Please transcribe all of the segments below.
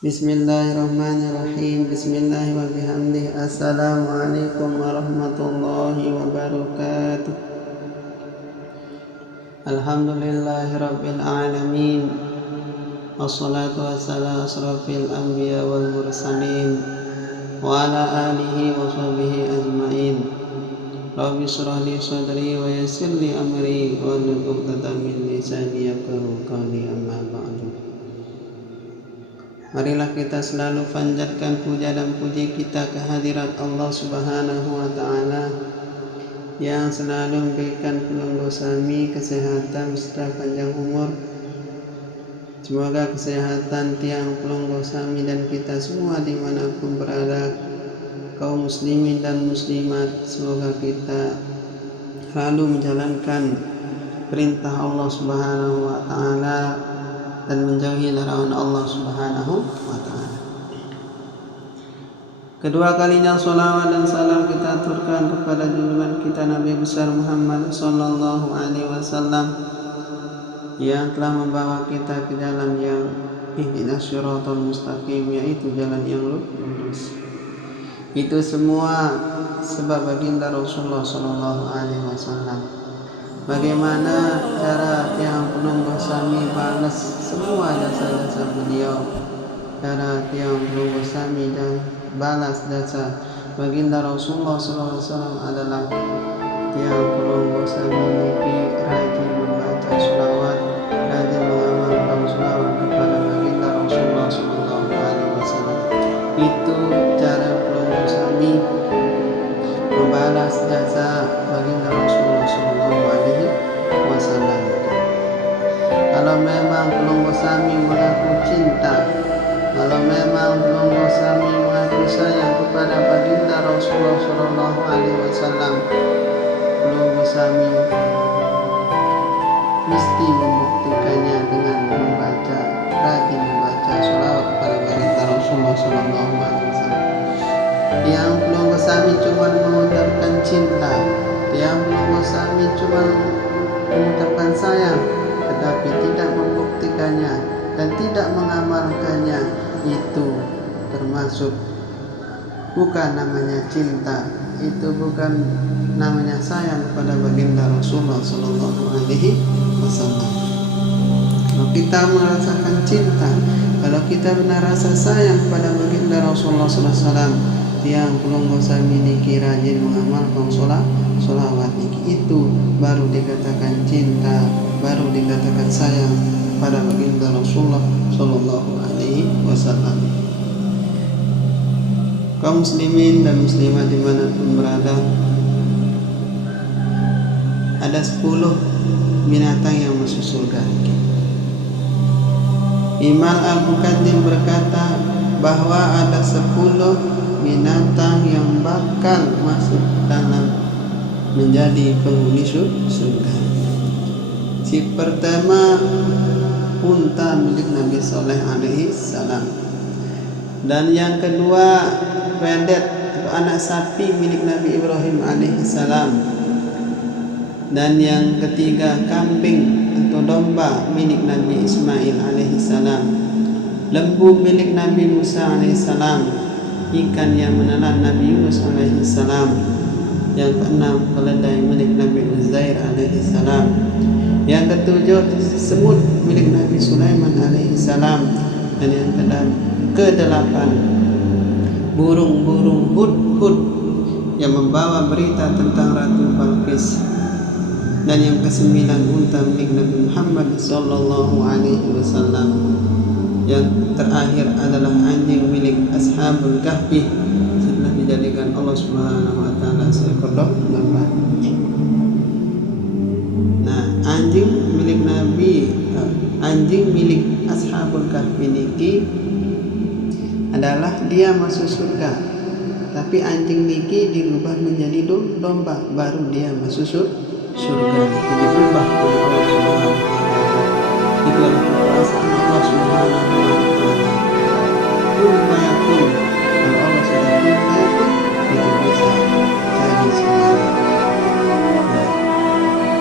Bismillahirrahmanirrahim. Bismillahi wa bihamdih. Assalamualaikum warahmatullahi wabarakatuh. Alhamdulillahi rabbil alamin. Wassalatu wassalamu asrafil anbiya wal mursalin wa ala alihi wa sahbihi ajmain. Rabbi shrah li sadri wa yassir li amri wa hlul 'uqdatam min lisani yafqahu qawli, amma ba'du. Marilah kita selalu panjatkan puja dan puji kita kehadirat Allah Subhanahu wa Ta'ala yang selalu memberikan pelanggan kami kesehatan serta panjang umur. Semoga kesehatan tiang pelanggan kami dan kita semua dimanapun berada, kaum muslimin dan muslimat, semoga kita selalu menjalankan perintah Allah Subhanahu wa Ta'ala dan menjauhi larangan Allah Subhanahu wa Ta'ala. Kedua kalinya salawat dan salam kita aturkan kepada junjungan kita Nabi besar Muhammad sallallahu alaihi wasallam yang telah membawa kita ke jalan yang ihdinas siratal mustaqim, yaitu jalan yang lurus. Itu semua sebab baginda Rasulullah sallallahu alaihi wasallam. Bagaimana cara yang penunggu kami balas semua jasa-jasa beliau, cara yang penunggu kami dan balas jasa baginda Rasulullah SAW adalah yang penunggu kami memiliki rajin membaca sholawat, rajin mengamalkan sholawat kepada baginda Rasulullah SAW. Itu cara penunggu kami membalas jasa baginda Rasulullah SAW. Kalau memang pelunggu kami mengaku cinta, kalau memang pelunggu kami mengaku sayang kepada baginda Rasulullah SAW, pelunggu kami mesti membuktikannya dengan rajin membaca sholawat kepada baginda Rasulullah SAW. Yang pelunggu kami cuma mengucapkan cinta, yang pelunggu kami cuma mengucapkan sayang, tetapi tidak membuktikannya dan tidak mengamalkannya, itu termasuk bukan namanya cinta, itu bukan namanya sayang kepada baginda Rasulullah Sallallahu Alaihi Wasallam. Kalau kita merasakan cinta, kalau kita benar rasa sayang kepada baginda Rasulullah Sallallahu Alaihi Wasallam, yang belum bisa miliki rajin mengamalkan sholawat itu baru dikatakan cinta, baru dikatakan sayang pada baginda Rasulullah Sallallahu Alaihi Wasallam. Kaum muslimin dan muslimat dimanapun berada, ada 10 binatang yang masuk surga. Imam Al-Muqaddim berkata bahwa ada 10 binatang yang bakal masuk dalam menjadi penghuni surga. Si pertama unta milik Nabi Saleh alaihi salam, dan yang kedua redet atau anak sapi milik Nabi Ibrahim alaihi salam, dan yang ketiga kambing atau domba milik Nabi Ismail alaihi salam, lembu milik Nabi Musa alaihi salam, ikan yang menelan Nabi Yunus alaihi salam, yang keenam keledai milik Nabi Uzair alaihi salam, yang ketujuh semut milik Nabi Sulaiman alaihi salam, dan yang kedelapan burung-burung hud-hud yang membawa berita tentang Ratu Balqis, dan yang kesembilan unta milik Nabi Muhammad sallallahu alaihi wasallam. Yang terakhir adalah anjing milik Ashabul Kahfi setelah dijadikan Allah Subhanahu wa Ta'ala seekor domba. Nah, anjing milik Ashabul Kahfi niki adalah dia masuk surga, tapi anjing niki dirubah menjadi domba, baru dia masuk surga. Itu dirubah oleh Allah Subhanahu wa Ta'ala. Itu adalah kekuasaan Allah Subhanahu wa Ta'ala. Kun fayakun. Kalau Allah sudah kun fayakun, itu bisa jadi semuanya.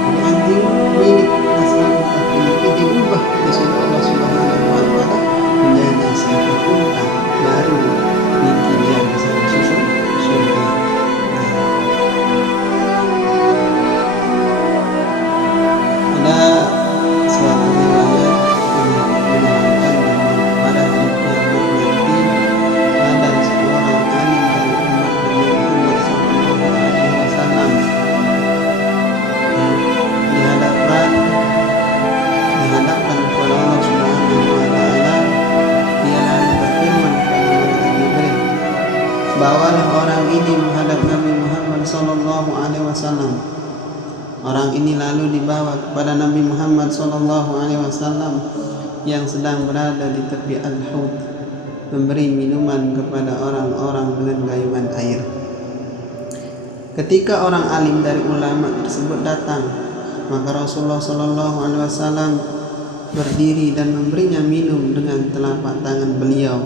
Jadi anjing milik Ashabul Kahfi ini diubah oleh Allah Subhanahu wa Ta'ala menjadi seekor unta Orang ini lalu dibawa kepada Nabi Muhammad SAW yang sedang berada di tepi Al-Haud, memberi minuman kepada orang-orang dengan gayungan air. Ketika orang alim dari ulama tersebut datang, maka Rasulullah SAW berdiri dan memberinya minum dengan telapak tangan beliau.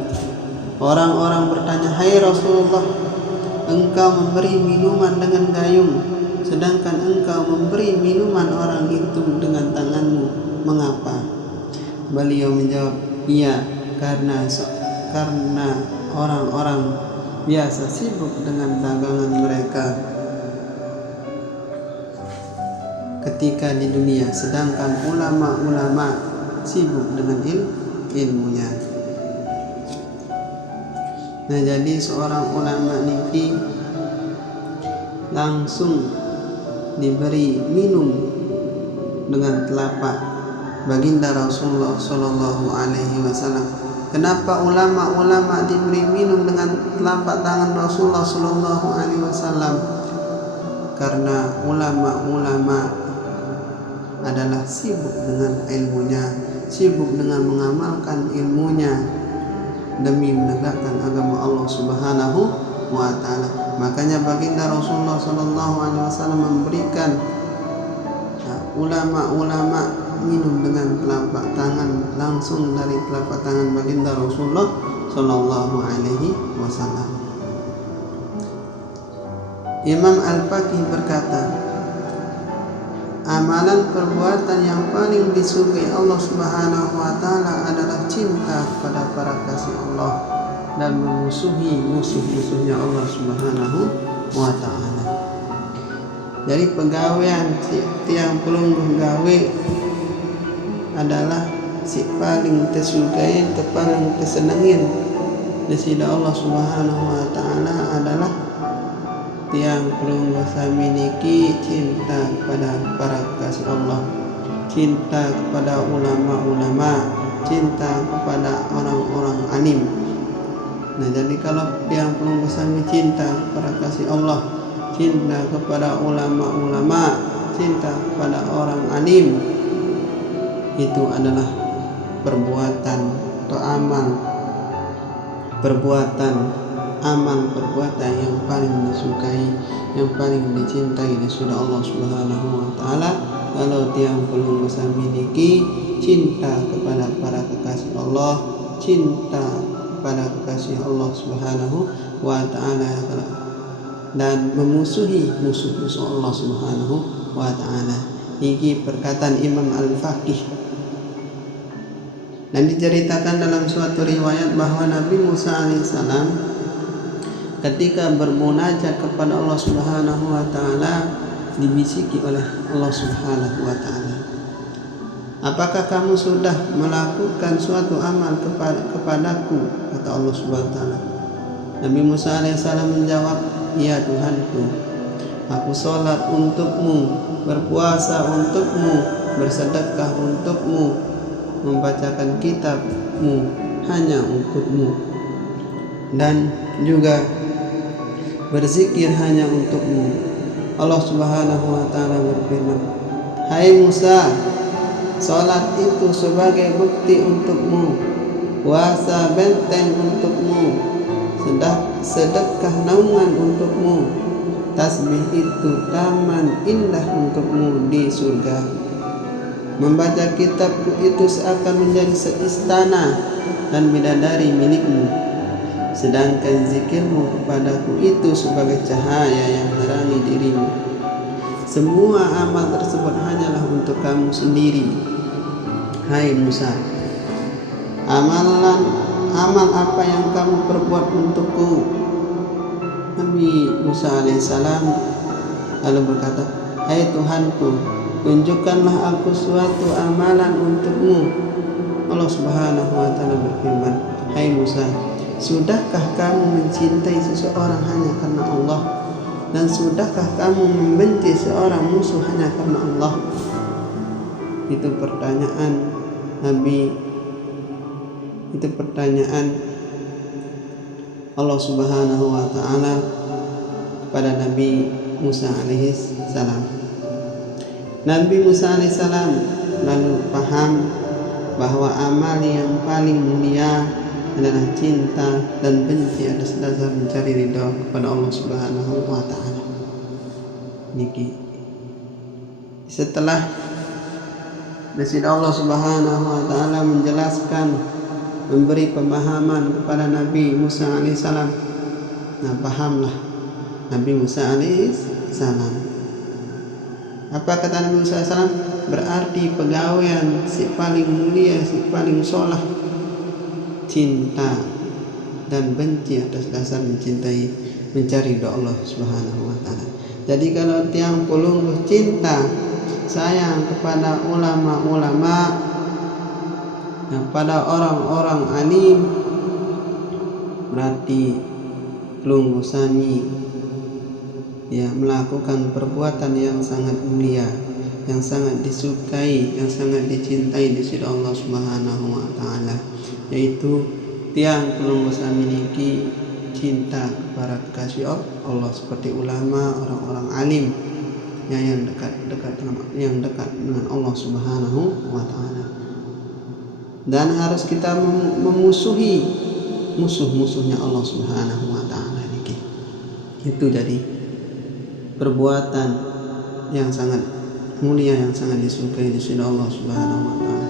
Orang-orang bertanya, "Hai Rasulullah, engkau memberi minuman dengan gayung, sedangkan engkau memberi minuman orang itu dengan tanganmu, mengapa?" Beliau menjawab, "Iya, karena orang-orang biasa sibuk dengan dagangan mereka ketika di dunia, sedangkan ulama-ulama sibuk dengan ilmunya." Nah, jadi seorang ulama niki langsung diberi minum dengan telapak baginda Rasulullah Shallallahu Alaihi Wasallam. Kenapa ulama-ulama diberi minum dengan telapak tangan Rasulullah Shallallahu Alaihi Wasallam? Karena ulama-ulama adalah sibuk dengan ilmunya, sibuk dengan mengamalkan ilmunya demi menegakkan agama Allah Subhanahu wa Ta'ala. Makanya baginda Rasulullah Sallallahu Alaihi Wasallam memberikan ulama-ulama minum dengan telapak tangan langsung dari telapak tangan baginda Rasulullah Sallallahu Alaihi Wasallam. Imam Al-Faqih berkata, amalan perbuatan yang paling disukai Allah Subhanahu wa Ta'ala adalah cinta kepada para kasih Allah dan memusuhi musuh-musuhnya Allah Subhanahu wa Ta'ala. Jadi pegawaian tiang pelungguh gawe adalah si paling tersukai, paling tersenangin di sisi Allah Subhanahu wa Ta'ala adalah tiang pelungguh sami niki cinta kepada para kasih Allah, cinta kepada ulama-ulama, cinta kepada orang-orang alim. Nah, jadi kalau tiang pelungguh sami cinta kepada kasih Allah, cinta kepada ulama-ulama, cinta kepada orang alim, itu adalah perbuatan atau perbuatan yang paling disukai, yang paling dicintai di surga Allah Subhanahu wa Ta'ala. Kalau tiang pelungguh sami niki cinta kepada para kekasih Allah, cinta kepada kekasih Allah Subhanahu wa Ta'ala, dan memusuhi musuh-musuh Allah Subhanahu wa Ta'ala. Ini perkataan Imam Al-Faqih. Dan diceritakan dalam suatu riwayat bahwa Nabi Musa alaihissalam ketika bermunajat kepada Allah Subhanahu wa Ta'ala dibisiki oleh Allah Subhanahu wa Ta'ala, "Apakah kamu sudah melakukan suatu amal kepadaku?" kata Allah Subhanahu wa Ta'ala. Nabi Musa alaihissalam menjawab, "Ya Tuhanku, aku sholat untukmu, berpuasa untukmu, bersedekah untukmu, membacakan kitabmu hanya untukmu, dan juga berzikir hanya untukmu." Allah Subhanahu wa Ta'ala berfirman, "Hai Musa, salat itu sebagai bukti untukmu, puasa benteng untukmu, sedekah naungan untukmu, tasbih itu taman indah untukmu di surga. Membaca kitabku itu seakan menjadi seistana dan bidadari milikmu, sedangkan zikirmu kepadaku itu sebagai cahaya yang menerangi dirimu. Semua amal tersebut hanyalah untuk kamu sendiri, hai Musa. Amal apa yang kamu perbuat untukku?" Nabi Musa alaihissalam lalu berkata, "Hai Tuhanku, tunjukkanlah aku suatu amalan untukmu." Allah Subhanahu wa Ta'ala berfirman, "Hai Musa, sudahkah kamu mencintai seseorang hanya karena Allah? Dan sudahkah kamu membenci seorang musuh hanya karena Allah?" Itu pertanyaan Allah Subhanahu wa Ta'ala kepada Nabi Musa alaihi salam. Nabi Musa alaihissalam lalu paham bahwa amal yang paling mulia adalah cinta dan benci atas dasar mencari ridha kepada Allah Subhanahu wa taala. Niki setelah Allah Subhanahu wa taala menjelaskan, memberi pemahaman kepada Nabi Musa alaihissalam, nah pahamlah Nabi Musa alaihissalam. Apa kata Nabi Musa alaihissalam? Berarti pegawaian si paling mulia, si paling sholah, cinta dan benci atas dasar mencintai, mencari doa Allah Subhanahu wa taala. Jadi kalau tiang pelungguh cinta, sayang kepada ulama-ulama, pada orang-orang alim, berarti pelungguh sami melakukan perbuatan yang sangat mulia, yang sangat disukai, yang sangat dicintai di sisi Allah Subhanahu wa taala, yaitu tiang pelungguh sami niki cinta kepada kasih Allah seperti ulama, orang-orang alim yang dekat dengan Allah Subhanahu wa taala. Dan harus kita memusuhi musuh-musuhnya Allah Subhanahu wa taala niki. Itu jadi perbuatan yang sangat mulia, yang sangat disukai di sisi Allah Subhanahu wa taala.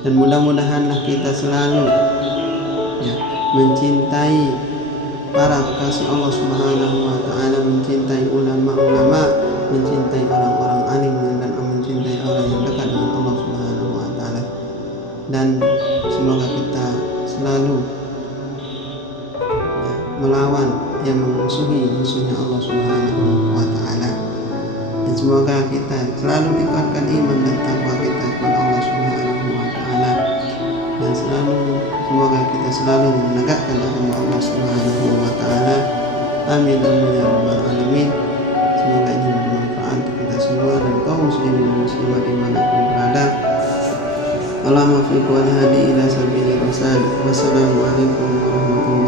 Dan mudah-mudahanlah kita selalu mencintai para kekasih Allah Subhanahu wa taala, mencintai ulama-ulama, mencintai orang-orang alim, dan mencintai orang yang dekat dengan Allah Subhanahu wa taala. Dan semoga kita selalu melawan yang memusuhi musuhnya Allah Subhanahu wa taala. Dan semoga kita selalu dikuatkan iman dan takwa kita kepada Allah Subhanahu wa taala, dan semoga kita selalu menegakkan agama Allah Subhanahu wa taala. Amin amin ya rabbal alamin. Semoga ini bermanfaat untuk kita semua dan kaum muslimin muslimat dimanapun berada. Allahumma fiq wal hadi ila sabilir rasul. Wassalamualaikum warahmatullahi